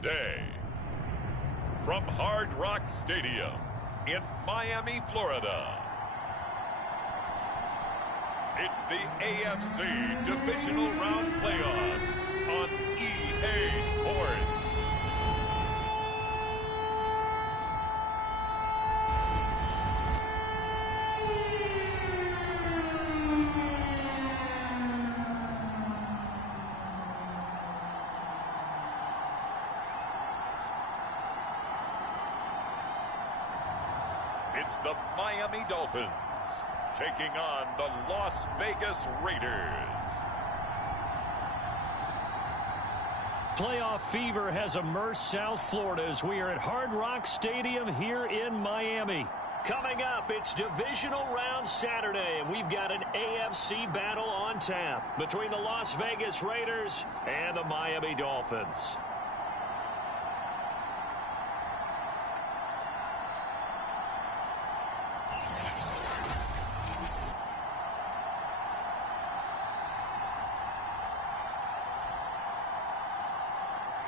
today. From Hard Rock Stadium in Miami, Florida, it's the AFC Divisional Round Playoffs on EA Sports. It's the Miami Dolphins taking on the Las Vegas Raiders. Playoff fever has immersed South Florida as we are at Hard Rock Stadium here in Miami. Coming up, it's Divisional Round Saturday, and we've got an AFC battle on tap between the Las Vegas Raiders and the Miami Dolphins.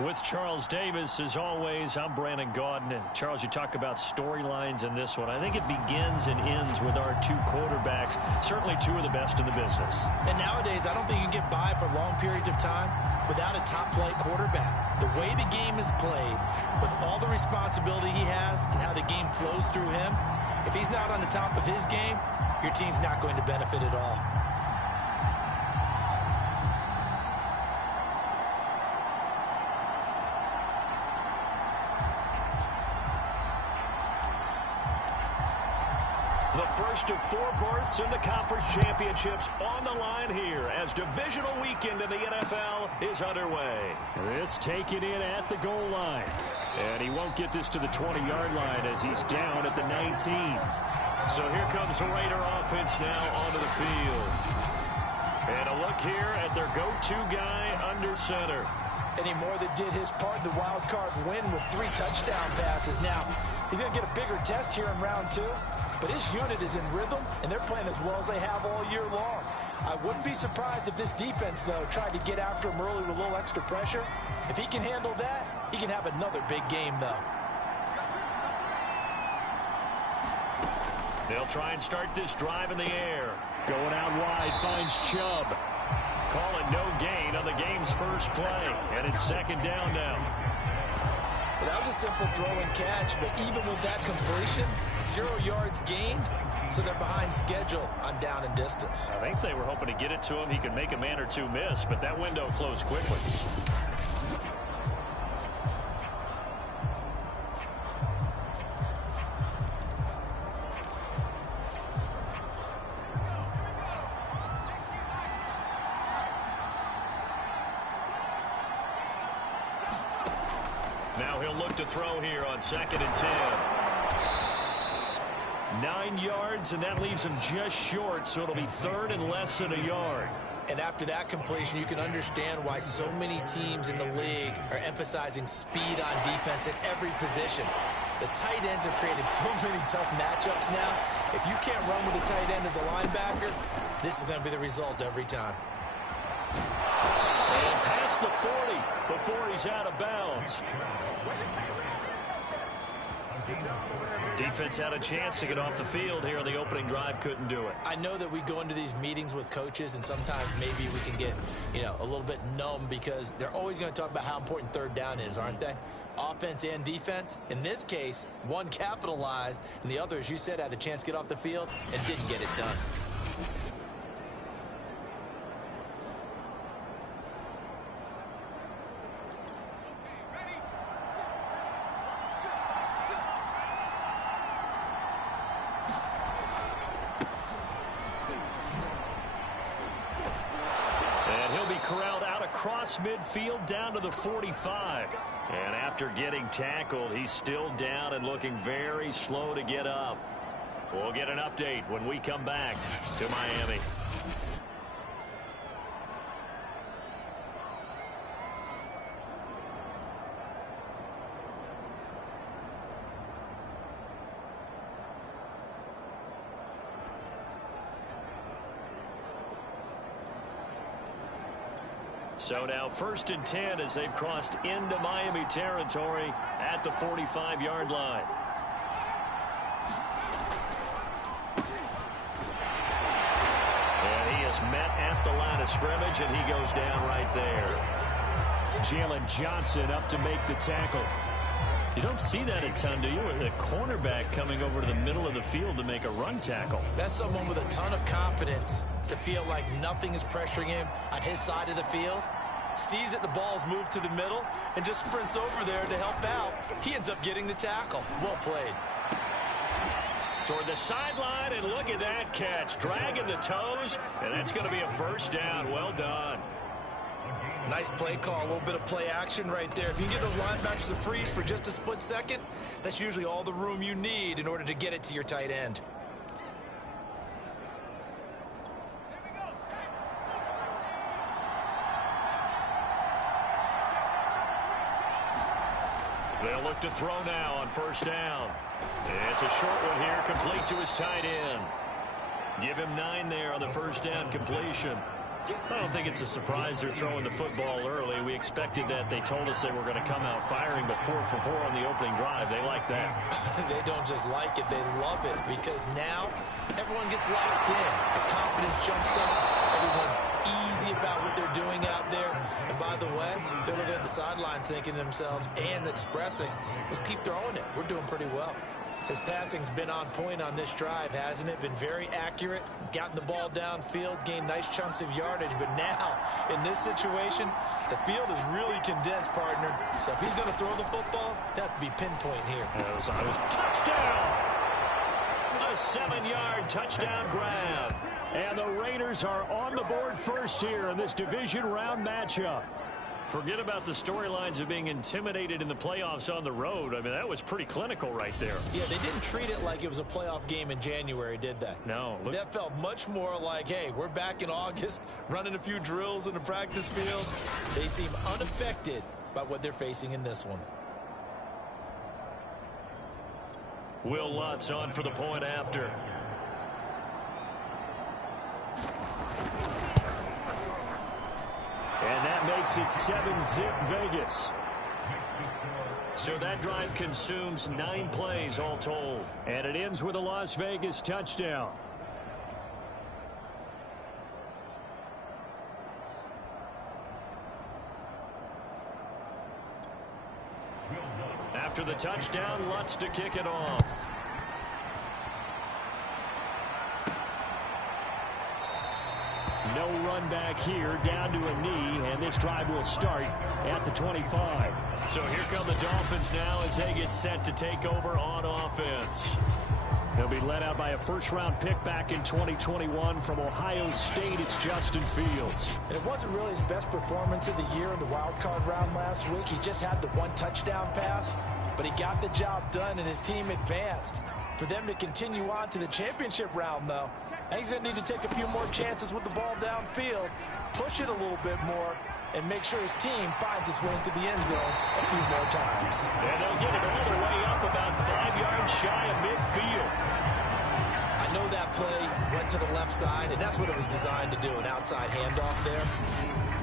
With Charles Davis, as always, I'm Brandon Gaudin. Charles, you talk about storylines in this one. I think it begins and ends with our two quarterbacks, certainly two of the best in the business. And nowadays, I don't think you can get by for long periods of time without a top-flight quarterback. The way the game is played, with all the responsibility he has and how the game flows through him, if he's not on the top of his game, your team's not going to benefit at all. First of four berths in the conference championships on the line here as divisional weekend in the NFL is underway. This taken in at the goal line. And he won't get this to the 20-yard line as he's down at the 19. So here comes the Raider offense now onto the field. And a look here at their go-to guy under center. And he more than did his part in the wild card win with 3 touchdown passes. Now, he's going to get a bigger test here in round 2. But his unit is in rhythm, and they're playing as well as they have all year long. I wouldn't be surprised if this defense, though, tried to get after him early with a little extra pressure. If he can handle that, he can have another big game, though. They'll try and start this drive in the air. Going out wide, finds Chubb. Call it no gain on the game's first play, and it's second down now. Well, that was a simple throw and catch, but even with that completion, 0 yards gained, so they're behind schedule on down and distance. I think they were hoping to get it to him. He could make a man or two miss, but that window closed quickly. Now he'll look to throw here on 2nd and 10. 9 yards, and that leaves him just short, so it'll be 3rd and less than a yard. And after that completion, you can understand why so many teams in the league are emphasizing speed on defense at every position. The tight ends have created so many tough matchups now. If you can't run with a tight end as a linebacker, this is going to be the result every time. And past the 40 before he's out of bounds. Defense had a chance to get off the field here on the opening drive, couldn't do it. I know that we go into these meetings with coaches, and sometimes maybe we can get, a little bit numb because they're always going to talk about how important 3rd down is, aren't they? Offense and defense. In this case, one capitalized, and the other, as you said, had a chance to get off the field and didn't get it done. Across midfield down to the 45. And after getting tackled, he's still down and looking very slow to get up. We'll get an update when we come back to Miami. So now 1st and 10 as they've crossed into Miami territory at the 45-yard line. And he is met at the line of scrimmage, and he goes down right there. Jalen Johnson up to make the tackle. You don't see that a ton, do you? The cornerback coming over to the middle of the field to make a run tackle. That's someone with a ton of confidence to feel like nothing is pressuring him on his side of the field. Sees that the ball's moved to the middle and just sprints over there to help out. He ends up getting the tackle. Well played. Toward the sideline, and look at that catch. Dragging the toes, and that's going to be a first down. Well done. Nice play call, a little bit of play action right there. If you can get those linebackers to freeze for just a split second, that's usually all the room you need in order to get it to your tight end. They'll look to throw now on 1st down. It's a short one here, complete to his tight end. Give him 9 there on the 1st down completion. I don't think it's a surprise they're throwing the football early. We expected that. They told us they were going to come out firing, but 4 for 4 on the opening drive. They like that. They don't just like it, they love it, because now everyone gets locked in. The confidence jumps up. Everyone's easy about what they're doing out there. And by the way, they're looking at the sideline thinking to themselves and expressing, let's keep throwing it. We're doing pretty well. His passing's been on point on this drive, hasn't it? Been very accurate, gotten the ball downfield, gained nice chunks of yardage. But now, in this situation, the field is really condensed, partner. So if he's going to throw the football, that has to be pinpoint here. Touchdown! A 7-yard touchdown grab. And the Raiders are on the board first here in this division round matchup. Forget about the storylines of being intimidated in the playoffs on the road. I mean, that was pretty clinical right there. Yeah, they didn't treat it like it was a playoff game in January, did they? No. That felt much more like, hey, we're back in August, running a few drills in the practice field. They seem unaffected by what they're facing in this one. Will Lutz on for the point after. And that makes it 7-zip Vegas. So that drive consumes 9 plays all told. And it ends with a Las Vegas touchdown. After the touchdown, Lutz to kick it off. No run back here, down to a knee, and this drive will start at the 25. So here come the Dolphins now as they get set to take over on offense. They'll be led out by a first-round pick back in 2021 from Ohio State. It's Justin Fields. And it wasn't really his best performance of the year in the wild card round last week. He just had the 1 touchdown pass, but he got the job done and his team advanced. For them to continue on to the championship round, though, I think he's going to need to take a few more chances with the ball downfield, push it a little bit more, and make sure his team finds its way into the end zone a few more times. And they'll get it all the way up about 5 yards shy of midfield. I know that play went to the left side, and that's what it was designed to do, an outside handoff there.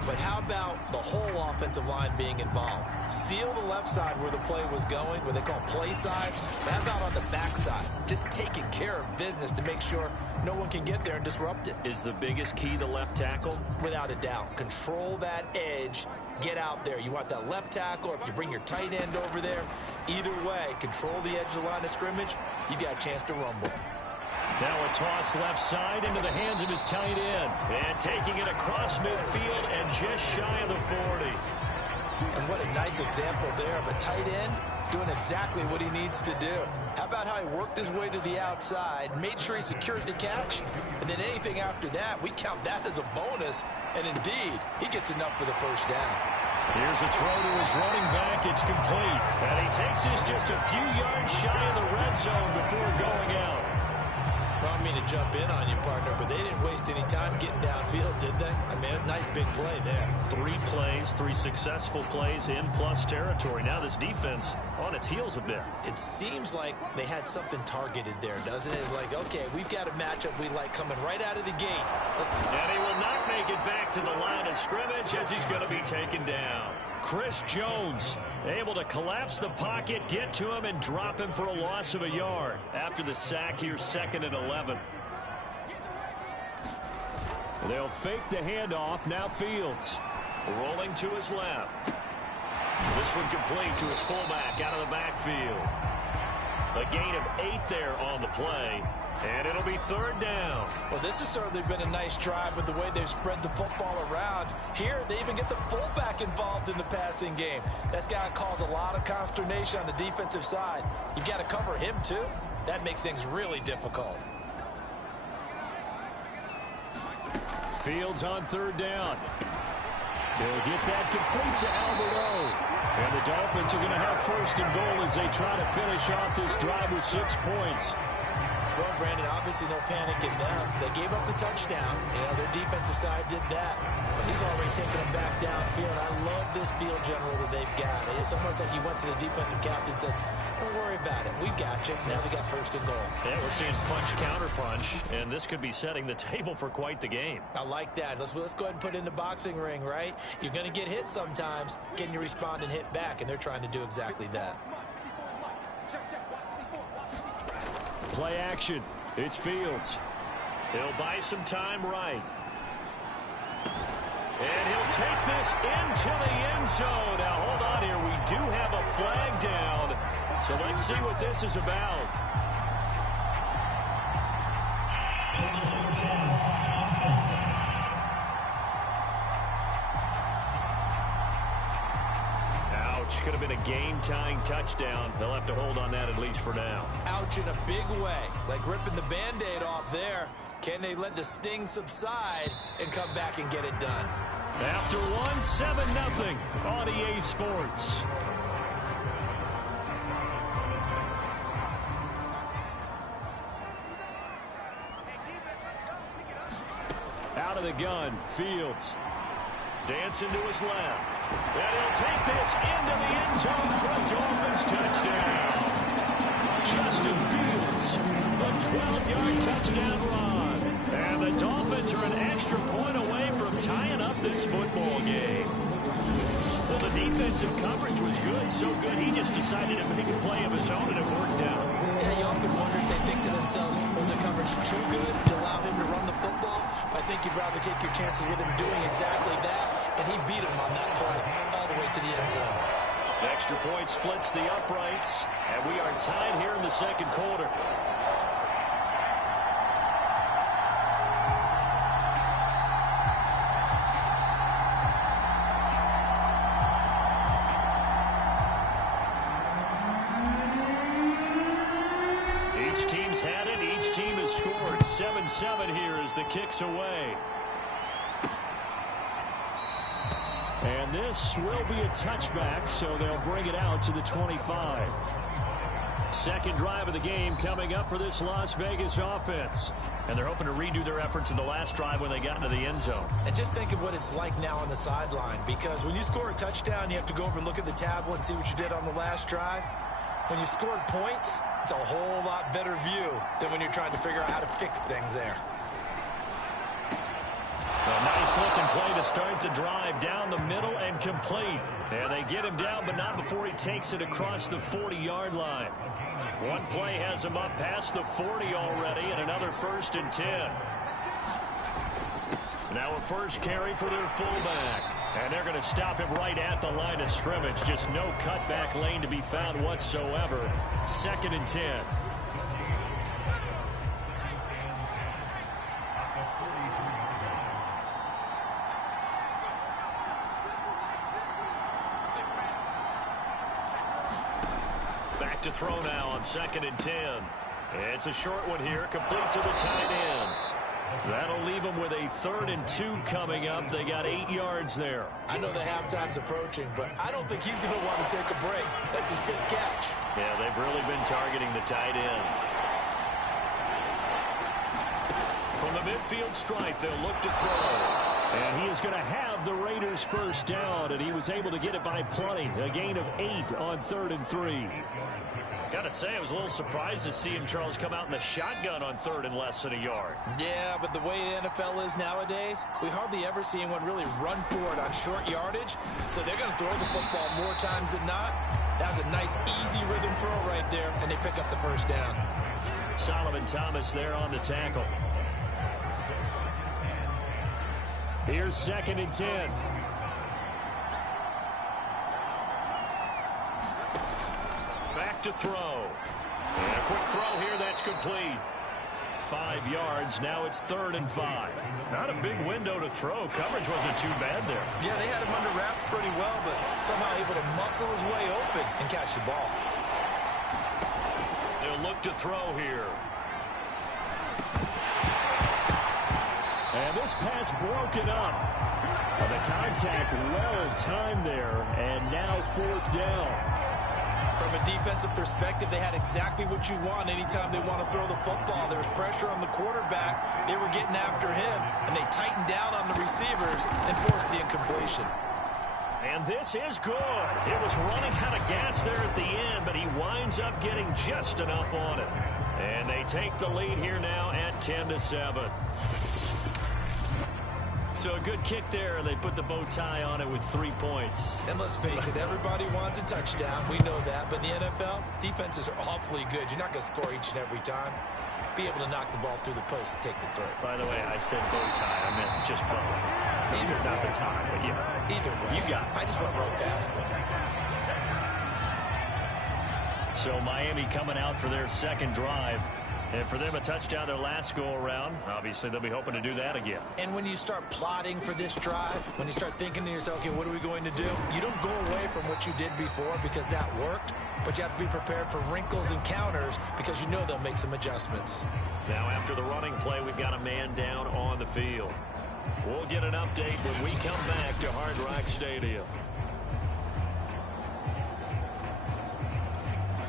But how about the whole offensive line being involved? Seal the left side where the play was going, what they call play side. But how about on the back side? Just taking care of business to make sure no one can get there and disrupt it. Is the biggest key the left tackle? Without a doubt. Control that edge. Get out there. You want that left tackle, or if you bring your tight end over there, either way, control the edge of the line of scrimmage, you got a chance to rumble. Now a toss left side into the hands of his tight end. And taking it across midfield and just shy of the 40. And what a nice example there of a tight end doing exactly what he needs to do. How about how he worked his way to the outside, made sure he secured the catch, and then anything after that, we count that as a bonus. And indeed, he gets enough for the first down. Here's a throw to his running back. It's complete. And he takes this just a few yards shy of the red zone before going out. don't mean to jump in on you, partner, but they didn't waste any time getting downfield, did they? I mean, a nice big play there. 3 plays, 3 successful plays in plus territory. Now this defense on its heels a bit. It seems like they had something targeted there, doesn't it? It's like, okay, we've got a matchup we like coming right out of the gate. And he will not make it back to the line of scrimmage as he's going to be taken down. Chris Jones able to collapse the pocket, get to him, and drop him for a loss of a yard. After the sack here, 2nd and 11. They'll fake the handoff. Now Fields rolling to his left. This one complete to his fullback out of the backfield. A gain of 8 there on the play. And it'll be 3rd down. Well, this has certainly been a nice drive with the way they've spread the football around. Here, they even get the fullback involved in the passing game. That's got to cause a lot of consternation on the defensive side. You've got to cover him, too. That makes things really difficult. Fields on 3rd down. They'll get that complete to Alberto. And the Dolphins are going to have 1st and goal as they try to finish off this drive with 6 points. Well, Brandon, obviously no panic in them. They gave up the touchdown. Their defensive side did that. But he's already taken them back downfield. I love this field general that they've got. It's almost like he went to the defensive captain and said, don't worry about it. We've got you. Now they got 1st and goal. Yeah, we're seeing punch, counter punch, and this could be setting the table for quite the game. I like that. Let's go ahead and put it in the boxing ring, right? You're going to get hit sometimes. Can you respond and hit back? And they're trying to do exactly that. Play action. It's Fields. He'll buy some time right. And he'll take this into the end zone. Now, hold on here. We do have a flag down. So let's see what this is about. Ouch. Could have been a game-tying touchdown. They'll have to hold on that at least for now. Ouch in a big way. Like ripping the Band-Aid off there. Can they let the sting subside and come back and get it done? After 7-0 on EA Sports. Out of the gun, Fields. Dancing to his left. And he'll take this into the end zone for a Dolphins touchdown. Justin Fields, a 12-yard touchdown run. And the Dolphins are an extra point away from tying up this football game. Well, the defensive coverage was good, so good he just decided to make a play of his own, and it worked out. Yeah, you often wonder if they think to themselves, was the coverage too good to allow him to run the football? I think you'd rather take your chances with him doing exactly that, and he beat him on that play all the way to the end zone. Extra point splits the uprights, and we are tied here in the 2nd quarter. Each team's had it. Each team has scored. 7-7 here as the kick's away. And this will be a touchback, so they'll bring it out to the 25. 2nd drive of the game coming up for this Las Vegas offense. And they're hoping to redo their efforts in the last drive when they got into the end zone. And just think of what it's like now on the sideline, because when you score a touchdown, you have to go over and look at the tablet and see what you did on the last drive. When you scored points, it's a whole lot better view than when you're trying to figure out how to fix things there. A nice-looking play to start the drive down the middle and complete. And they get him down, but not before he takes it across the 40-yard line. One play has him up past the 40 already, and another 1st and 10. Now a first carry for their fullback. And they're going to stop him right at the line of scrimmage. Just no cutback lane to be found whatsoever. 2nd and 10. Back to throw now on 2nd and 10. It's a short one here, complete to the tight end. That'll leave them with a 3rd and 2 coming up. They got 8 yards there. I know the halftime's approaching, but I don't think he's going to want to take a break. That's his 5th catch. Yeah, they've really been targeting the tight end. midfield stripe. They'll look to throw. And he is going to have the Raiders first down, and he was able to get it by plenty. A gain of 8 on 3rd and 3. Gotta say, I was a little surprised to see him, Charles, come out in the shotgun on 3rd and less than a yard. Yeah, but the way the NFL is nowadays, we hardly ever see anyone really run for it on short yardage. So they're going to throw the football more times than not. That was a nice, easy rhythm throw right there, and they pick up the first down. Solomon Thomas there on the tackle. Here's 2nd and 10. Back to throw. And a quick throw here, that's complete. 5 yards, now it's 3rd and 5. Not a big window to throw. Coverage wasn't too bad there. Yeah, they had him under wraps pretty well, but somehow able to muscle his way open and catch the ball. They'll look to throw here. And this pass broken up. The contact well timed there, and now 4th down. From a defensive perspective, they had exactly what you want anytime they want to throw the football. There was pressure on the quarterback. They were getting after him, and they tightened down on the receivers and forced the incompletion. And this is good. It was running out of gas there at the end, but he winds up getting just enough on it. And they take the lead here now at 10-7. So a good kick there, and they put the bow tie on it with 3 points. And let's face it, everybody wants a touchdown. We know that. But in the NFL, defenses are awfully good. You're not going to score each and every time. Be able to knock the ball through the post and take the throw. By the way, I said bow tie. I meant just bow. Either not way. the tie, but yeah. Either way. You got it. I just went right past it. So Miami coming out for their 2nd drive. And for them, a touchdown their last go-around. Obviously, they'll be hoping to do that again. And when you start plotting for this drive, when you start thinking to yourself, okay, what are we going to do? You don't go away from what you did before because that worked, but you have to be prepared for wrinkles and counters because you know they'll make some adjustments. Now, after the running play, we've got a man down on the field. We'll get an update when we come back to Hard Rock Stadium.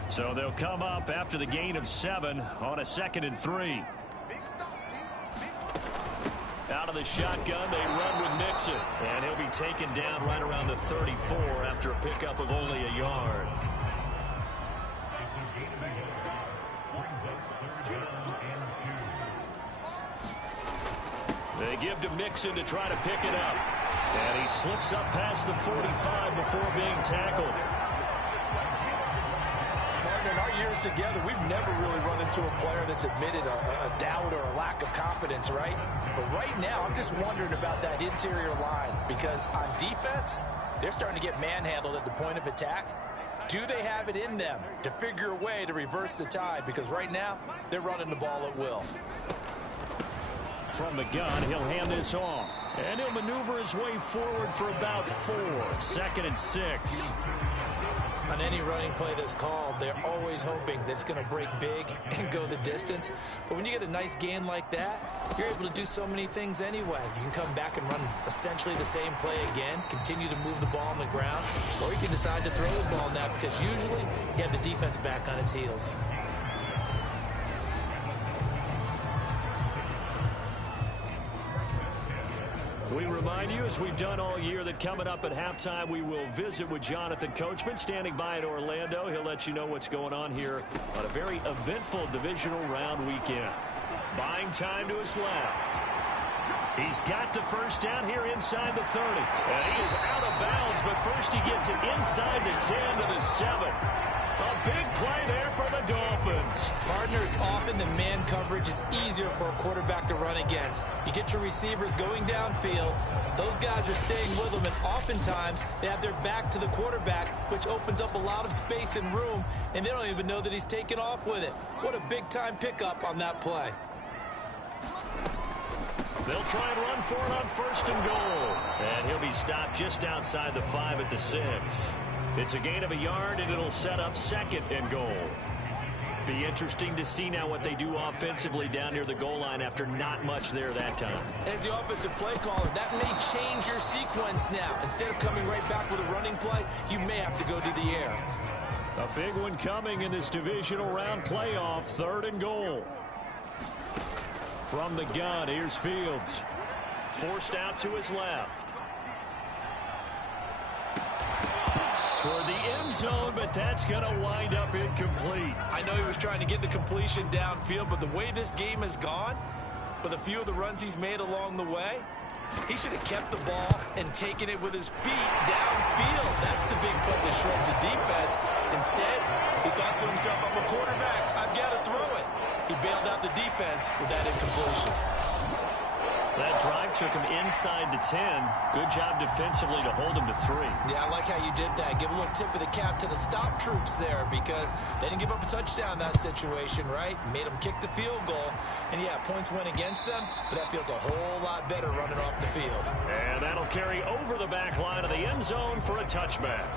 So they'll come up after the gain of 7 on a 2nd and 3. Out of the shotgun, they run with Mixon. And he'll be taken down right around the 34 after a pickup of only a yard. They give to Mixon to try to pick it up. And he slips up past the 45 before being tackled. In our years together, we've never really run into a player that's admitted a doubt or a lack of confidence, right? But right now, I'm just wondering about that interior line because on defense, they're starting to get manhandled at the point of attack. Do they have it in them to figure a way to reverse the tide? Because right now, they're running the ball at will. From the gun, he'll hand this off. And he'll maneuver his way forward for about 4. 2nd and 6. On any running play that's called, they're always hoping that it's going to break big and go the distance. But when you get a nice gain like that, you're able to do so many things anyway. You can come back and run essentially the same play again, continue to move the ball on the ground, or you can decide to throw the ball now because usually you have the defense back on its heels. We remind you, as we've done all year, that coming up at halftime, we will visit with Jonathan Coachman, standing by in Orlando. He'll let you know what's going on here on a very eventful divisional round weekend. Buying time to his left. He's got the first down here inside the 30. And he is out of bounds, but first he gets it inside the 10 to the 7. A big play there for the Dolphins. Partner, it's often the man coverage is easier for a quarterback to run against. You get your receivers going downfield. Those guys are staying with them, and oftentimes they have their back to the quarterback, which opens up a lot of space and room, and they don't even know that he's taken off with it. What a big-time pickup on that play. They'll try and run for it on 1st and goal. And he'll be stopped just outside the 5 at the 6. It's a gain of a yard, and it'll set up 2nd and goal. Be interesting to see now what they do offensively down near the goal line after not much there that time. As the offensive play caller, that may change your sequence now. Instead of coming right back with a running play, you may have to go to the air. A big one coming in this divisional round playoff, 3rd and goal. From the gun, here's Fields. Forced out to his left. Toward the end zone, but that's going to wind up incomplete. I know he was trying to get the completion downfield, but the way this game has gone, with a few of the runs he's made along the way, he should have kept the ball and taken it with his feet downfield. That's the big play that shreds the defense. Instead, he thought to himself, I'm a quarterback, I've got to throw it. He bailed out the defense with that incompletion. That drive took him inside the 10. Good job defensively to hold him to 3. Yeah, I like how you did that. Give a little tip of the cap to the stop troops there because they didn't give up a touchdown in that situation, right? Made them kick the field goal. And, yeah, points went against them, but that feels a whole lot better running off the field. And that'll carry over the back line of the end zone for a touchback.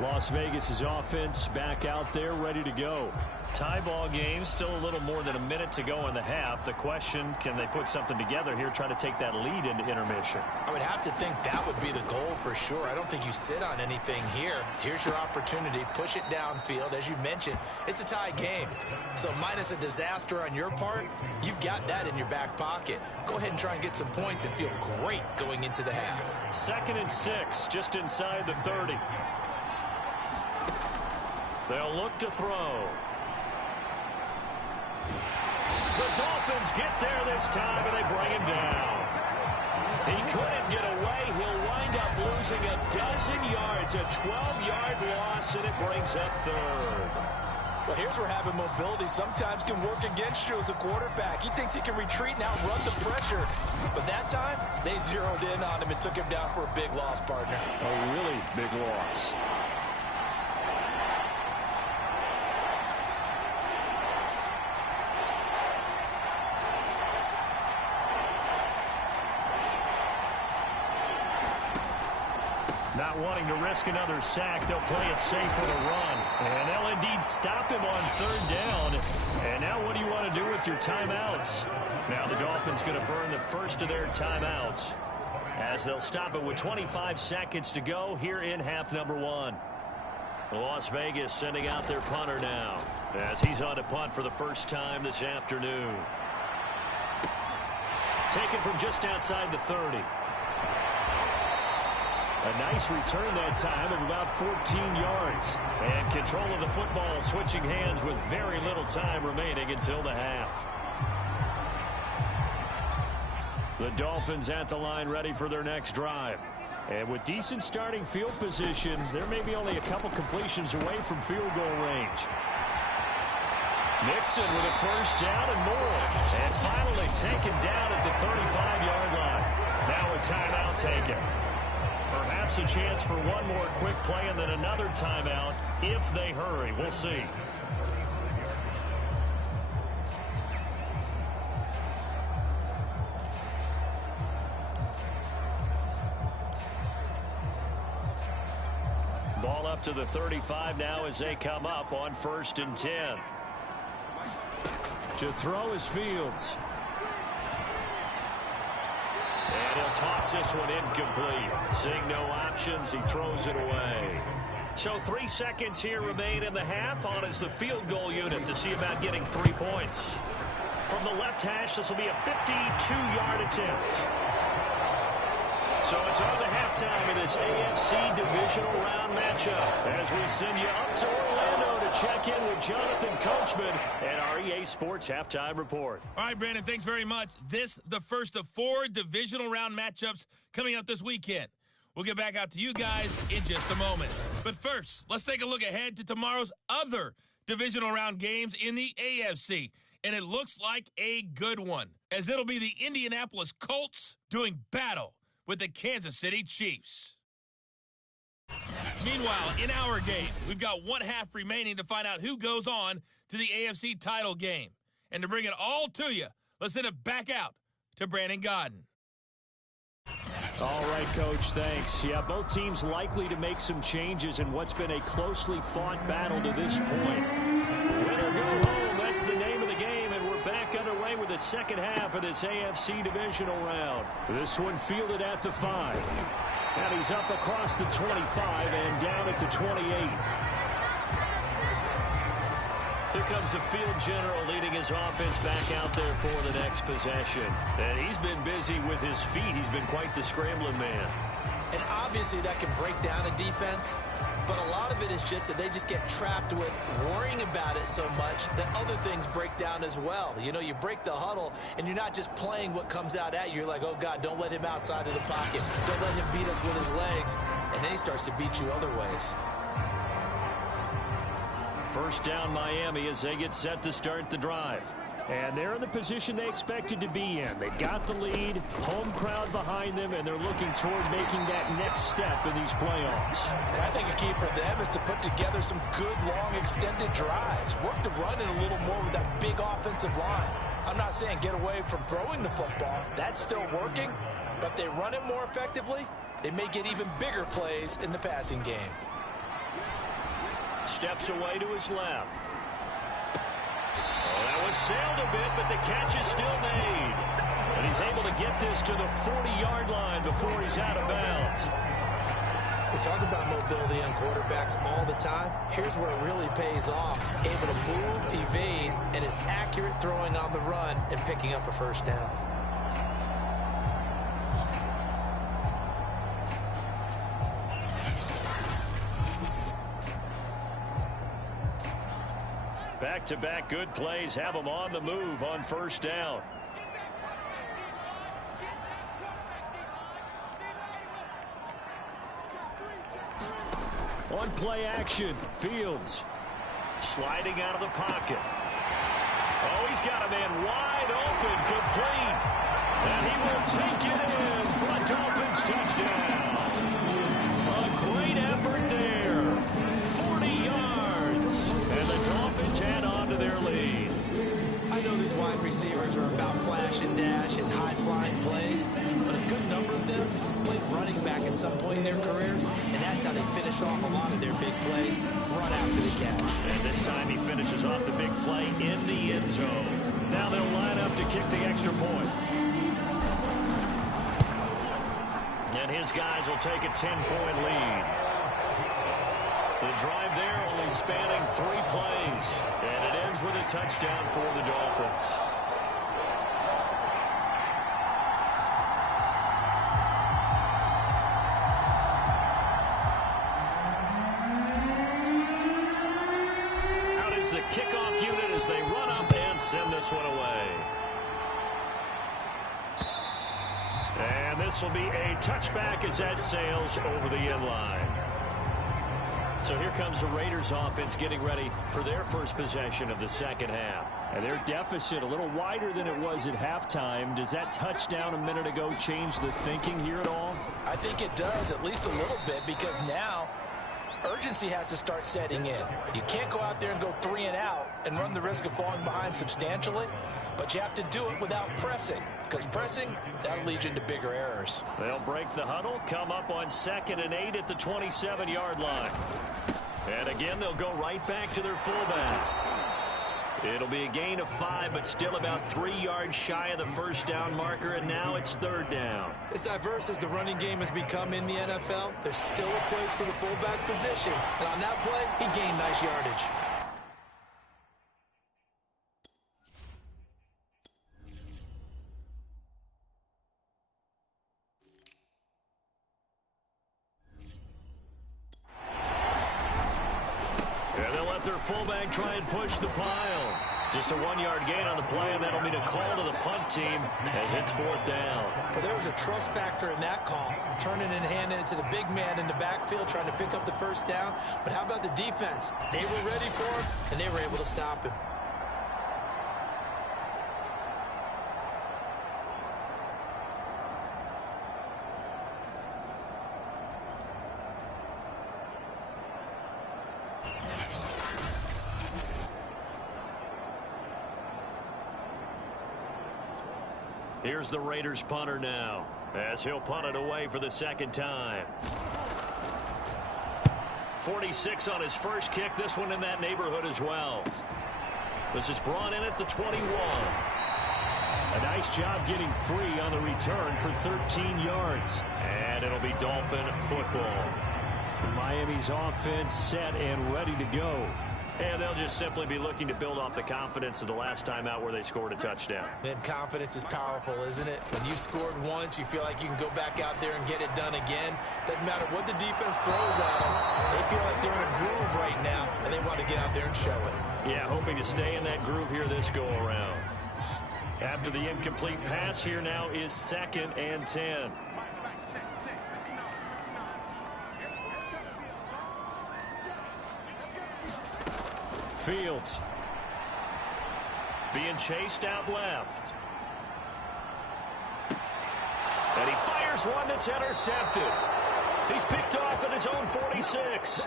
Las Vegas' offense back out there ready to go. Tie ball game, still a little more than a minute to go in the half. The question, can they put something together here, try to take that lead into intermission? I would have to think that would be the goal for sure. I don't think you sit on anything here. Here's your opportunity. Push it downfield. As you mentioned, it's a tie game. So minus a disaster on your part, you've got that in your back pocket. Go ahead and try and get some points and feel great going into the half. 2nd and 6, just inside the 30. They'll look to throw. The Dolphins get there this time, and they bring him down. He couldn't get away. He'll wind up losing a dozen yards, a 12-yard loss, and it brings up 3rd. Well, here's where having mobility sometimes can work against you as a quarterback. He thinks he can retreat and outrun the pressure. But that time, they zeroed in on him and took him down for a big loss, partner. A really big loss. Not wanting to risk another sack, they'll play it safe with a run. And they'll indeed stop him on 3rd down. And now what do you want to do with your timeouts? Now the Dolphins going to burn the first of their timeouts as they'll stop it with 25 seconds to go here in half number 1. Las Vegas sending out their punter now as he's on to punt for the first time this afternoon. Taken from just outside the 30. A nice return that time of about 14 yards. And control of the football switching hands with very little time remaining until the half. The Dolphins at the line ready for their next drive. And with decent starting field position, there may be only a couple completions away from field goal range. Mixon with a first down and more. And finally taken down at the 35-yard line. Now a timeout taken. Perhaps a chance for one more quick play and then another timeout if they hurry. We'll see. Ball up to the 35 now as they come up on 1st and 10. To throw is Fields. And he'll toss this one incomplete. Seeing no options, he throws it away. So 3 seconds here remain in the half. On is the field goal unit to see about getting 3 points. From the left hash, this will be a 52-yard attempt. So it's on to halftime in this AFC divisional round matchup as we send you up to Orlando to check in with Jonathan Coachman and our EA Sports Halftime Report. All right, Brandon, thanks very much. This, the first of 4 divisional round matchups coming up this weekend. We'll get back out to you guys in just a moment. But first, let's take a look ahead to tomorrow's other divisional round games in the AFC. And it looks like a good one, as it'll be the Indianapolis Colts doing battle with the Kansas City Chiefs. Meanwhile, in our game, we've got 1 half remaining to find out who goes on to the AFC title game. And to bring it all to you, let's send it back out to Brandon Godden. All right, Coach, thanks. Yeah, both teams likely to make some changes in what's been a closely fought battle to this point. Win or go home, that's the name of the game, and we're back underway with the second half of this AFC divisional round. This one fielded at the 5. And he's up across the 25 and down at the 28. Here comes the field general leading his offense back out there for the next possession. And he's been busy with his feet. He's been quite the scrambling man. And obviously that can break down a defense, but a lot of it is just that they just get trapped with worrying about it so much that other things break down as well. You know, you break the huddle, and you're not just playing what comes out at you. You're like, oh, God, don't let him outside of the pocket. Don't let him beat us with his legs. And then he starts to beat you other ways. First down Miami as they get set to start the drive. And they're in the position they expected to be in. They got the lead, home crowd behind them, and they're looking toward making that next step in these playoffs. I think a key for them is to put together some good, long, extended drives. Work the run in a little more with that big offensive line. I'm not saying get away from throwing the football. That's still working, but they run it more effectively. They may get even bigger plays in the passing game. Steps away to his left. Oh, that one sailed a bit, but the catch is still made. And he's able to get this to the 40-yard line before he's out of bounds. We talk about mobility on quarterbacks all the time. Here's where it really pays off. Able to move, evade, and is accurate throwing on the run and picking up a first down. Back-to-back good plays have them on the move on first down. On play action, Fields. Sliding out of the pocket. Oh, he's got a man wide open, complete. And he will take it in for a Dolphins touchdown. A great effort there. 40 yards. And the Dolphins add on to their lead. I know these wide receivers are about flash and dash and high-flying plays, but a good number of them played running back at some point in their career, and that's how they finish off a lot of their big plays, run after the catch. And this time he finishes off the big play in the end zone. Now they'll line up to kick the extra point. And his guys will take a 10-point lead. The drive there only spanning 3 plays. And it ends with a touchdown for the Dolphins. Out is the kickoff unit as they run up and send this one away. And this will be a touchback as that sails over the end line. So here comes the Raiders offense getting ready for their first possession of the second half. And their deficit a little wider than it was at halftime. Does that touchdown a minute ago change the thinking here at all? I think it does, at least a little bit, because now urgency has to start setting in. You can't go out there and go 3 and out and run the risk of falling behind substantially, but you have to do it without pressing, because pressing, that'll lead you into bigger errors. They'll break the huddle, come up on 2nd and 8 at the 27-yard line. And again, they'll go right back to their fullback. It'll be a gain of 5, but still about 3 yards shy of the first down marker, and now it's 3rd down. As diverse as the running game has become in the NFL, there's still a place for the fullback position. And on that play, he gained nice yardage. Their fullback try and push the pile. Just a 1-yard gain on the play, and that'll mean a call to the punt team as it's 4th down. Well, there was a trust factor in that call, turning and handing it to the big man in the backfield, trying to pick up the first down. But how about the defense? They were ready for him, and they were able to stop him. Here's the Raiders punter now, as he'll punt it away for the 2nd time. 46 on his first kick, this one in that neighborhood as well. This is brought in at the 21. A nice job getting free on the return for 13 yards. And it'll be Dolphin football. Miami's offense set and ready to go. And they'll just simply be looking to build off the confidence of the last time out where they scored a touchdown. And confidence is powerful, isn't it? When you scored once, you feel like you can go back out there and get it done again. Doesn't matter what the defense throws at them. They feel like they're in a groove right now, and they want to get out there and show it. Yeah, hoping to stay in that groove here this go-around. After the incomplete pass, here now is 2nd and 10. Fields being chased out left. And he fires one that's intercepted. He's picked off at his own 46.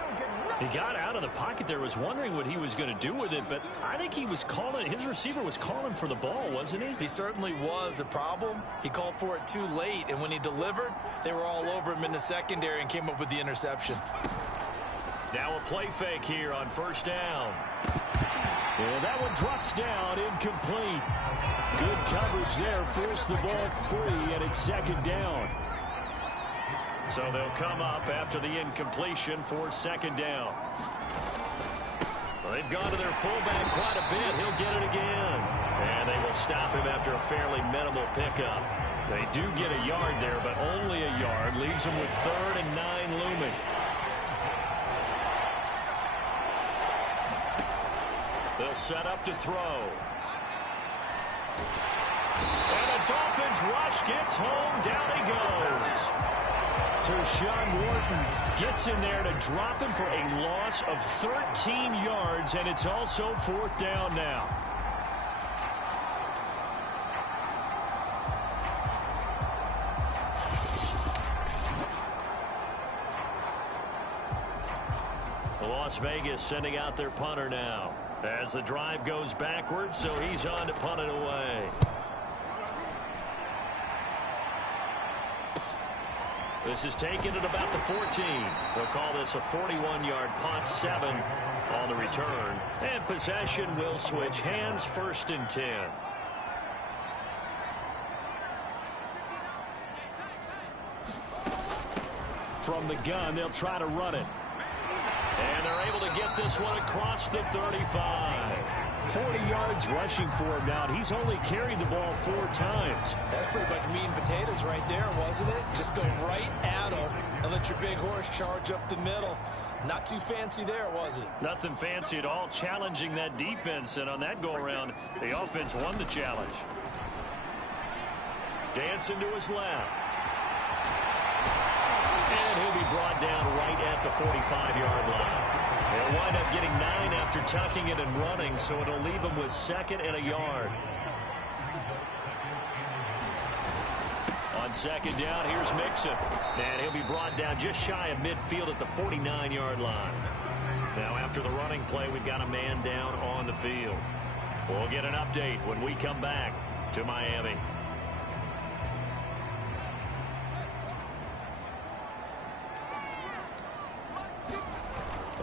He got out of the pocket there, was wondering what he was going to do with it, but I think he was calling, his receiver was calling for the ball, wasn't he? He certainly was. The problem, he called for it too late, and when he delivered, they were all over him in the secondary and came up with the interception. Now a play fake here on 1st down. And that one drops down, incomplete. Good coverage there, forced the ball free, and it's 2nd down. So they'll come up after the incompletion for 2nd down. Well, they've gone to their fullback quite a bit. He'll get it again. And they will stop him after a fairly minimal pickup. They do get a yard there, but only a yard. Leaves them with 3rd and 9 looming. They'll set up to throw. And a Dolphins rush gets home. Down he goes. Tershawn Wharton gets in there to drop him for a loss of 13 yards, and it's also 4th down now. Las Vegas sending out their punter now as the drive goes backwards, so he's on to punt it away. This is taken at about the 14. They'll call this a 41-yard punt, 7 on the return. And possession will switch hands, 1st and 10. From the gun, they'll try to run it. And they're able to get this one across the 35. 40 yards rushing for him now. He's only carried the ball 4 times. That's pretty much meat and potatoes right there, wasn't it? Just go right at him and let your big horse charge up the middle. Not too fancy there, was it? Nothing fancy at all, challenging that defense. And on that go-around, the offense won the challenge. Dancing to his left. And he'll be brought down right at the 45-yard line. They'll wind up getting 9 after tucking it and running, so it'll leave them with 2nd and a yard. On 2nd down, here's Mixon. And he'll be brought down just shy of midfield at the 49-yard line. Now, after the running play, we've got a man down on the field. We'll get an update when we come back to Miami.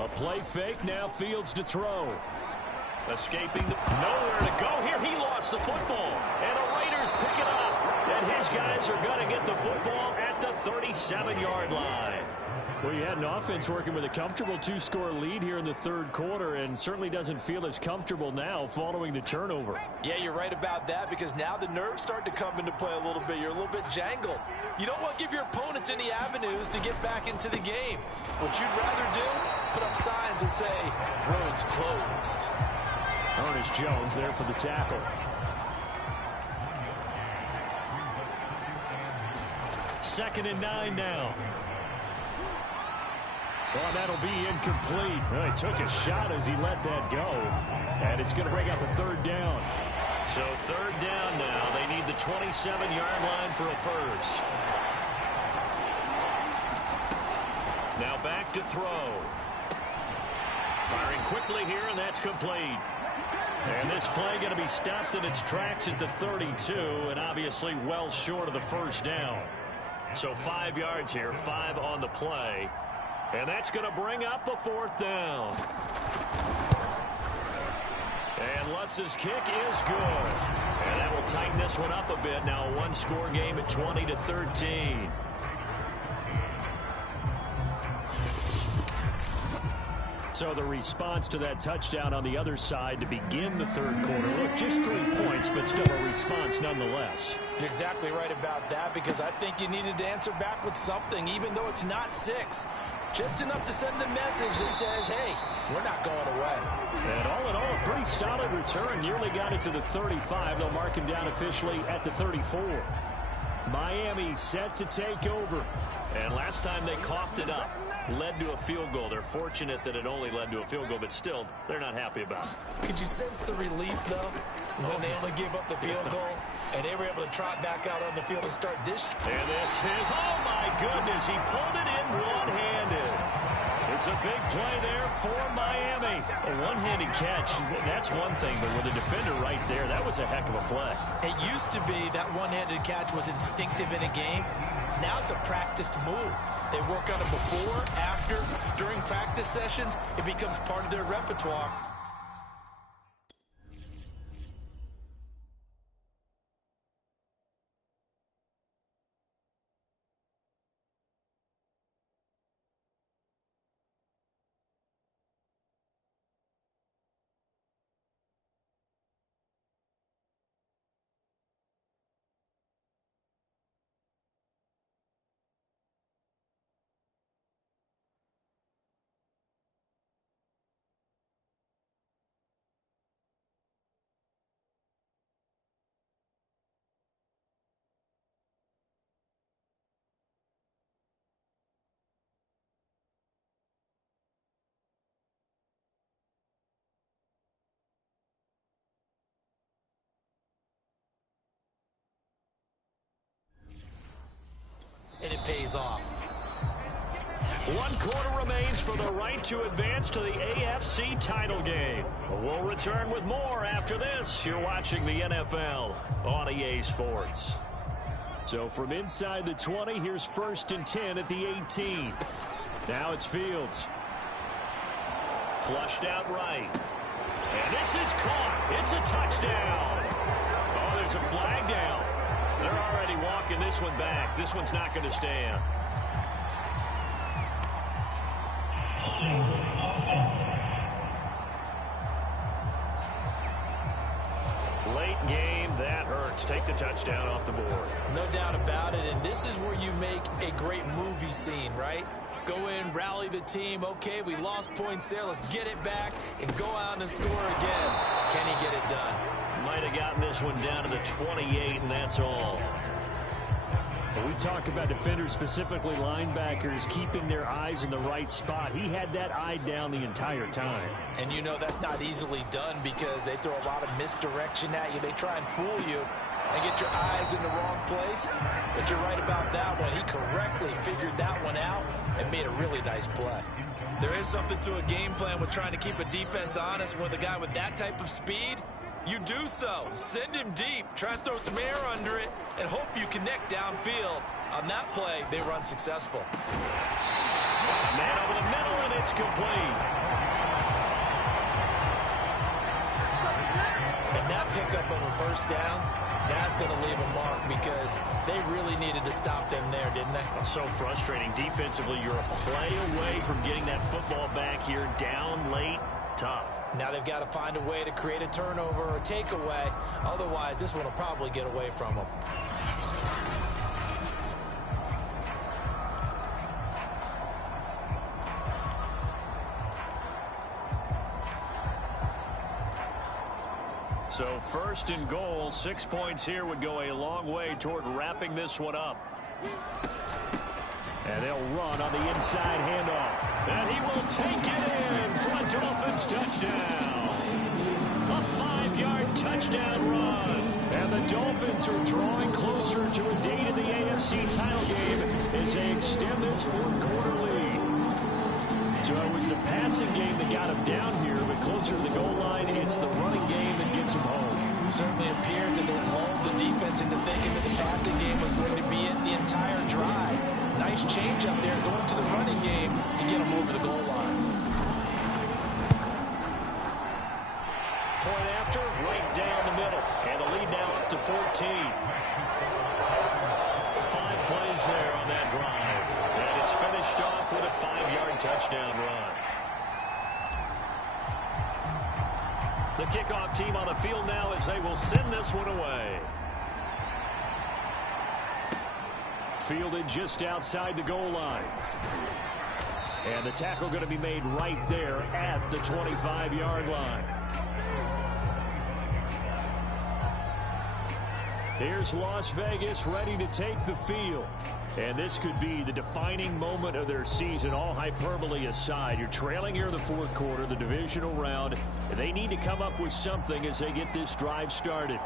A play fake, now Fields to throw. Escaping nowhere to go here. He lost the football. And the Raiders pick it up. And his guys are going to get the football at the 37-yard line. Well, you had an offense working with a comfortable 2-score lead here in the 3rd quarter, and certainly doesn't feel as comfortable now following the turnover. Yeah, you're right about that, because now the nerves start to come into play a little bit. You're a little bit jangled. You don't want to give your opponents any avenues to get back into the game. What you'd rather do, put up signs that say, roads closed. Ernest Jones there for the tackle. Second and 9 now. Well, that'll be incomplete. Well, he took a shot as he let that go. And it's going to bring up a 3rd down. So 3rd down now. They need the 27-yard line for a first. Now back to throw. Firing quickly here, and that's complete. And this play going to be stopped in its tracks at the 32, and obviously well short of the 1st down. So 5 yards here, 5 on the play. And that's going to bring up a 4th down. And Lutz's kick is good. And that will tighten this one up a bit. Now a 1-score game at So the response to that touchdown on the other side to begin the third quarter. Look, just 3 points, but still a response nonetheless. You're exactly right about that, because I think you needed to answer back with something, even though it's not 6. Just enough to send the message that says, hey, we're not going away. And all in all, a pretty solid return. Nearly got it to the 35. They'll mark him down officially at the 34. Miami set to take over. And last time they coughed it up, led to a field goal. They're fortunate that it only led to a field goal, but still, they're not happy about it. Could you sense the relief, though, when they only gave up the field goal, and they were able to trot back out on the field and start this? And this is, oh my goodness, he pulled it in one-handed. It's a big play there for Miami. A one-handed catch, that's one thing, but with a defender right there, that was a heck of a play. It used to be that one-handed catch was instinctive in a game. Now it's a practiced move. They work on it before, after, during practice sessions. It becomes part of their repertoire. And it pays off. 1 quarter remains for the right to advance to the AFC title game. We'll return with more after this. You're watching the NFL on EA Sports. So from inside the 20, here's 1st and 10 at the 18. Now it's Fields. Flushed out right. And this is caught. It's a touchdown. Oh, there's a flag down. They're already walking this one back. This one's not going to stand. Late game, that hurts. Take the touchdown off the board. No doubt about it, and this is where you make a great movie scene, right? Go in, rally the team. Okay, we lost points there. Let's get it back and go out and score again. Can he get it done? Might have gotten this one down to the 28, and that's all. When we talk about defenders, specifically linebackers, keeping their eyes in the right spot. He had that eye down the entire time. And you know that's not easily done because they throw a lot of misdirection at you. They try and fool you and get your eyes in the wrong place. But you're right about that one. He correctly figured that one out and made a really nice play. There is something to a game plan with trying to keep a defense honest. With a guy with that type of speed, you do so. Send him deep. Try and throw some air under it and hope you connect downfield. On that play, they were unsuccessful. Man over the middle, and it's complete. And that pickup of a first down, that's going to leave a mark because they really needed to stop them there, didn't they? So frustrating. Defensively, you're a play away from getting that football back here down late. Tough. Now they've got to find a way to create a turnover or takeaway. Otherwise, this one will probably get away from them. So 1st and goal, 6 points here would go a long way toward wrapping this one up. And they'll run on the inside handoff. And he will take it in for a Dolphins touchdown. A 5-yard touchdown run. And the Dolphins are drawing closer to a date in the AFC title game as they extend this 4th quarter lead. So it was the passing game that got him down here, but closer to the goal line, it's the running game that gets him home. It certainly appears that they lulled the defense into thinking that the passing game was going to be it the entire drive. Nice change up there going to the running game to get him over the goal line. Point after, right down the middle. And the lead now up to 14. 5 plays there on that drive. And it's finished off with a 5-yard touchdown run. The kickoff team on the field now as they will send this one away. Fielded just outside the goal line. And the tackle going to be made right there at the 25-yard line. Here's Las Vegas ready to take the field. And this could be the defining moment of their season, all hyperbole aside. You're trailing here in the fourth quarter, the divisional round, and they need to come up with something as they get this drive started.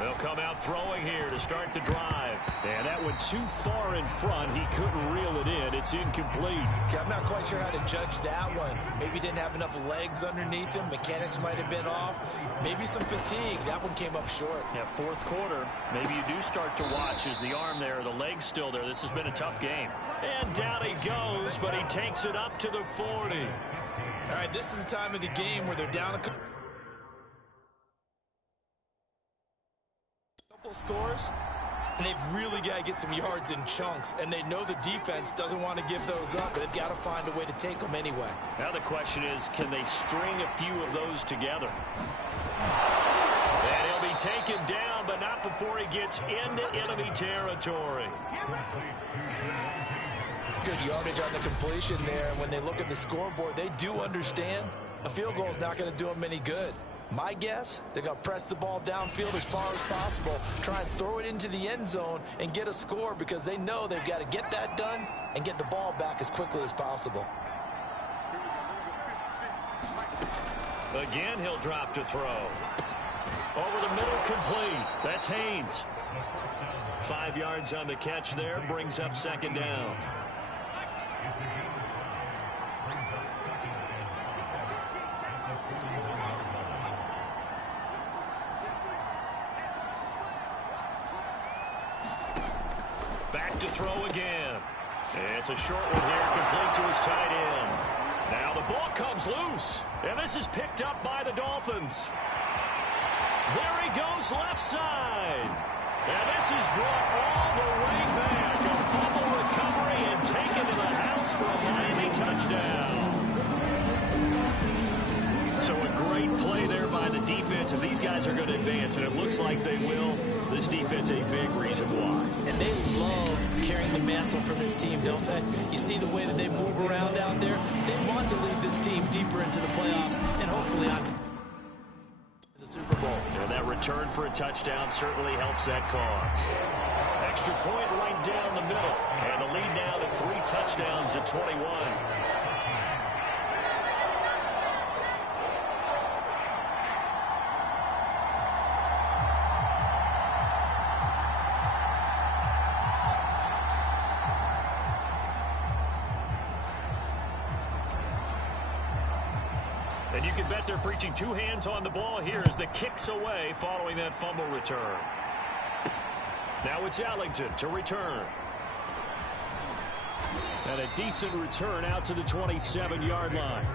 They'll come out throwing here to start the drive. And that went too far in front. He couldn't reel it in. It's incomplete. I'm not quite sure how to judge that one. Maybe didn't have enough legs underneath him. Mechanics might have been off. Maybe some fatigue. That one came up short. Yeah, fourth quarter. Maybe you do start to watch. Is the arm there, the leg's still there? This has been a tough game. And down he goes, but he takes it up to the 40. All right, this is the time of the game where they're down a couple scores, and they've really got to get some yards in chunks, and they know the defense doesn't want to give those up, but they've got to find a way to take them anyway. Now the question is, can they string a few of those together? And he'll be taken down, but not before he gets into enemy territory. Good yardage on the completion there. When they look at the scoreboard, they do understand a field goal is not going to do them any good. My guess, they're going to press the ball downfield as far as possible, try and throw it into the end zone and get a score because they know they've got to get that done and get the ball back as quickly as possible. Again, he'll drop to throw. Over the middle, complete. That's Haynes. 5 yards on the catch there, brings up second down. Back to throw again. It's a short one here, complete to his tight end. Now the ball comes loose, and this is picked up by the Dolphins. There he goes left side. And this is brought all the way back. A fumble recovery and taken to the house for a Miami touchdown. So a great play there by the defense. If these guys are going to advance, and it looks like they will, this defense a big reason why. And they love carrying the mantle for this team, don't they? You see the way that they move around out there? They want to lead this team deeper into the playoffs and hopefully on to the Super Bowl. And that return for a touchdown certainly helps that cause. Extra point right down the middle. And the lead now to 3 touchdowns at 21. And you can bet they're preaching 2 hands on the ball here as the kick's away following that fumble return. Now it's Ellington to return. And a decent return out to the 27-yard line.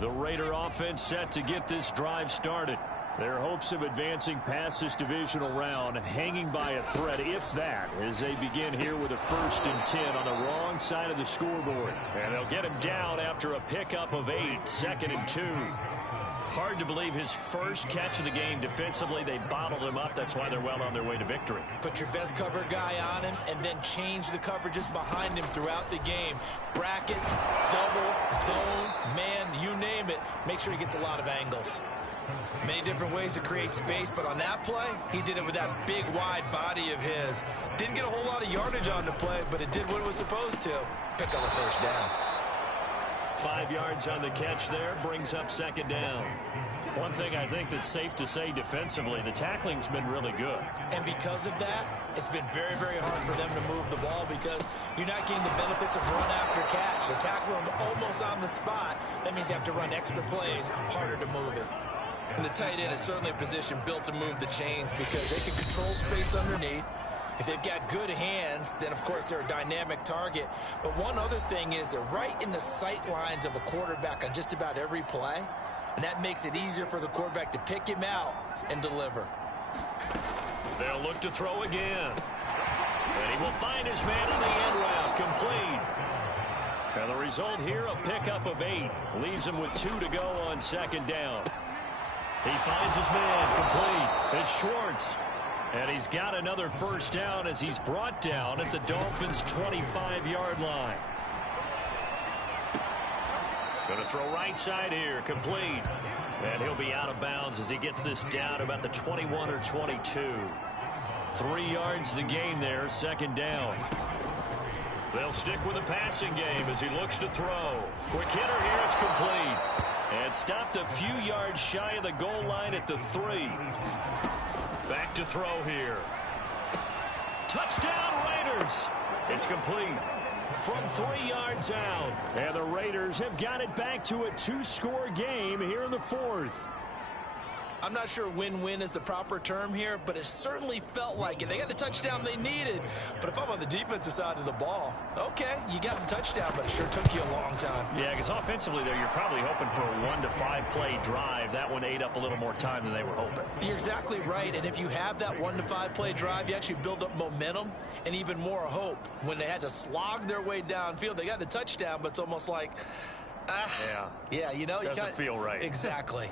The Raider offense set to get this drive started. Their hopes of advancing past this divisional round hanging by a thread, if that, as they begin here with a 1st and 10 on the wrong side of the scoreboard. And they'll get him down after a pickup of 8, 2nd and 2. Hard to believe his first catch of the game defensively. They bottled him up. That's why they're well on their way to victory. Put your best cover guy on him and then change the coverages behind him throughout the game. Brackets, double, zone, man, you name it. Make sure he gets a lot of angles. Many different ways to create space, but on that play, he did it with that big, wide body of his. Didn't get a whole lot of yardage on the play, but it did what it was supposed to. Pick up a 1st down. 5 yards on the catch there, brings up second down. One thing I think that's safe to say defensively, the tackling's been really good. And because of that, it's been very, very hard for them to move the ball because you're not getting the benefits of run after catch. They're tackling them almost on the spot. That means you have to run extra plays, harder to move it. And the tight end is certainly a position built to move the chains because they can control space underneath. If they've got good hands, then, of course, they're a dynamic target. But one other thing is they're right in the sight lines of a quarterback on just about every play. And that makes it easier for the quarterback to pick him out and deliver. They'll look to throw again. And he will find his man on the end route. Complete. And the result here, a pickup of 8. Leaves him with 2 to go on 2nd down. He finds his man. Complete. It's Schwartz. And he's got another 1st down as he's brought down at the Dolphins' 25-yard line. Going to throw right side here. Complete. And he'll be out of bounds as he gets this down about the 21 or 22. 3 yards the gain there, 2nd down. They'll stick with the passing game as he looks to throw. Quick hitter here, it's complete. And stopped a few yards shy of the goal line at the 3. Back to throw here. Touchdown Raiders. It's complete from 3 yards out. And the Raiders have got it back to a 2-score game here in the 4th. I'm not sure win-win is the proper term here, but it certainly felt like it. They got the touchdown they needed. But if I'm on the defensive side of the ball, okay, you got the touchdown, but it sure took you a long time. Yeah, because offensively there, you're probably hoping for a 1 to 5 play drive. That one ate up a little more time than they were hoping. You're exactly right. And if you have that 1 to 5 play drive, you actually build up momentum and even more hope. When they had to slog their way downfield, they got the touchdown, but it's almost like, yeah, you know, doesn't feel right. Exactly.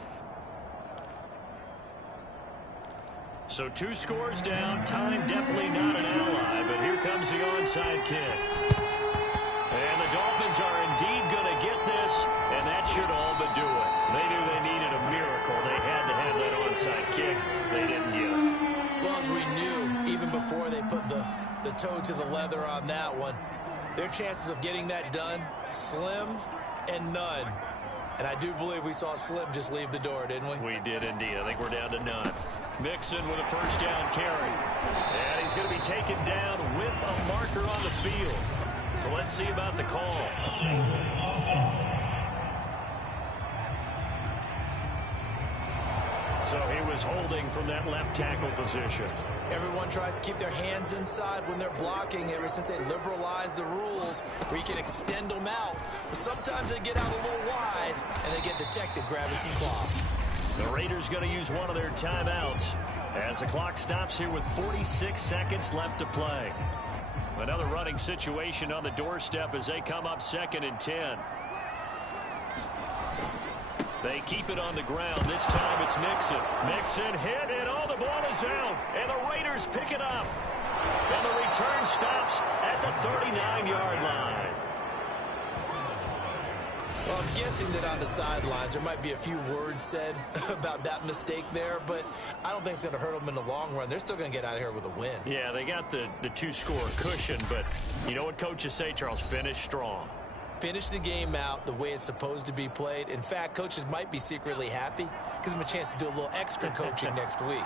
So 2 scores down. Time definitely not an ally, but here comes the onside kick. And the Dolphins are indeed going to get this, and that should all but do it. They knew they needed a miracle. They had to have that onside kick. They didn't get it. Well, as we knew, even before they put the toe to the leather on that one, their chances of getting that done, slim and none. And I do believe we saw Slim just leave the door, didn't we? We did indeed. I think we're down to none. Mixon with a 1st down carry. And he's going to be taken down with a marker on the field. So let's see about the call. So he was holding from that left tackle position. Everyone tries to keep their hands inside when they're blocking ever since they liberalized the rules where you can extend them out. But sometimes they get out a little wide and they get detected grabbing some cloth. The Raiders going to use one of their timeouts as the clock stops here with 46 seconds left to play. Another running situation on the doorstep as they come up 2nd and 10. They keep it on the ground. This time it's Mixon. Mixon hit, and the ball is out. And the Raiders pick it up. And the return stops at the 39-yard line. Well, I'm guessing that on the sidelines there might be a few words said about that mistake there, but I don't think it's going to hurt them in the long run. They're still going to get out of here with a win. Yeah, they got the 2-score cushion, but you know what coaches say, Charles? Finish strong. Finish the game out the way it's supposed to be played. In fact, coaches might be secretly happy. Gives them a chance to do a little extra coaching next week.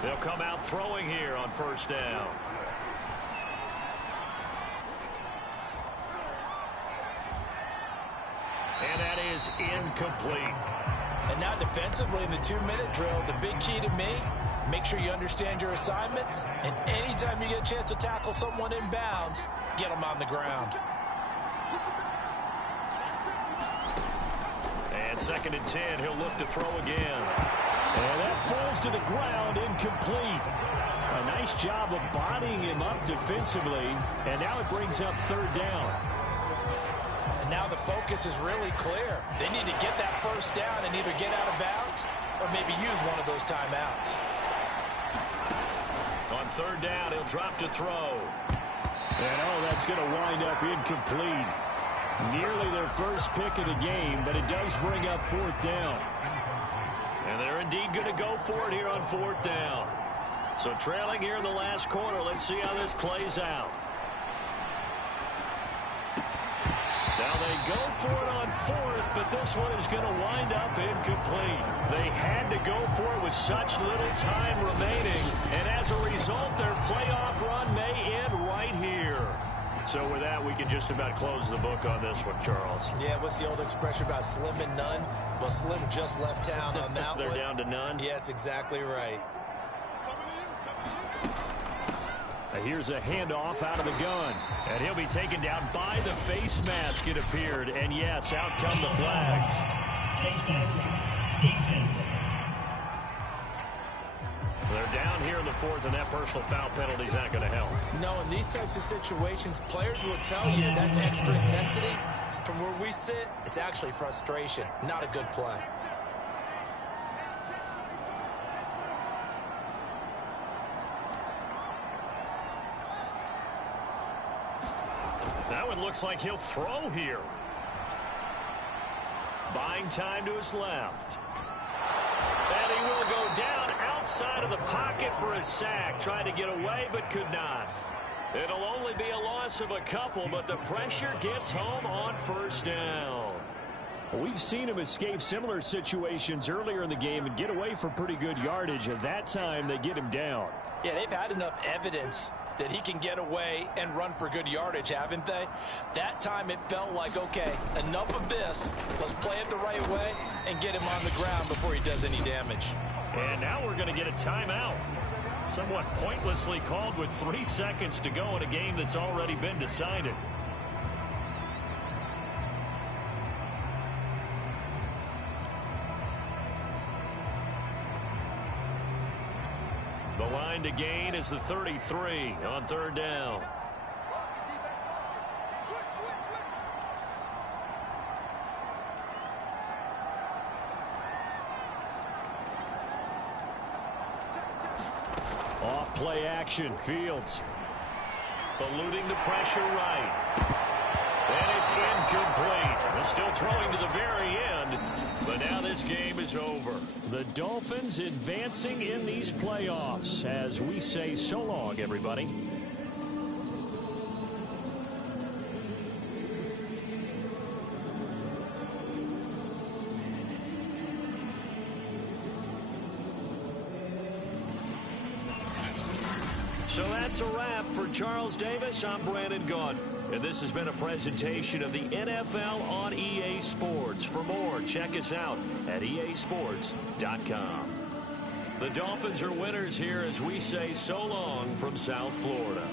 They'll come out throwing here on 1st down. And that is incomplete. And now defensively in the 2-minute drill, the big key to me, make sure you understand your assignments. And anytime you get a chance to tackle someone in bounds, get them on the ground. And 2nd and 10, he'll look to throw again. And that falls to the ground, incomplete. A nice job of bodying him up defensively. And now it brings up 3rd down. And now the focus is really clear. They need to get that 1st down and either get out of bounds or maybe use one of those timeouts. On 3rd down, he'll drop to throw. And that's going to wind up incomplete. Nearly their first pick of the game, but it does bring up 4th down. And they're indeed going to go for it here on 4th down. So trailing here in the last quarter, let's see how this plays out. Now they go for it on 4th, but this one is going to wind up incomplete. They had to go for it with such little time remaining, and as a result, their playoff run may end right here. So with that, we can just about close the book on this one, Charles. Yeah, what's the old expression about slim and none? Well, Slim just left town on that They're one. down to none? Yes, exactly right. Here's a handoff out of the gun. And he'll be taken down by the face mask, it appeared. And yes, out come the flags. Face mask, defense. They're down here in the fourth, and that personal foul penalty is not going to help. No, in these types of situations, players will tell you that's extra intensity. From where we sit, it's actually frustration, not a good play. That one looks like he'll throw here. Buying time to his left. And he will go down outside of the pocket for a sack. Trying to get away, but could not. It'll only be a loss of a couple, but the pressure gets home on first down. We've seen him escape similar situations earlier in the game and get away for pretty good yardage. At that time, they get him down. Yeah, they've had enough evidence that he can get away and run for good yardage, haven't they? That time it felt like, okay, enough of this. Let's play it the right way and get him on the ground before he does any damage. And now we're going to get a timeout. Somewhat pointlessly called with 3 seconds to go in a game that's already been decided. The line to gain is the 33 on third down. Off play action, Fields. Eluding the pressure right. And it's incomplete. They're still throwing to the very end, but now this game is over. The Dolphins advancing in these playoffs as we say so long, everybody. So that's a wrap for Charles Davis. I'm Brandon Gaudin. And this has been a presentation of the NFL on EA Sports. For more, check us out at easports.com. The Dolphins are winners here as we say so long from South Florida.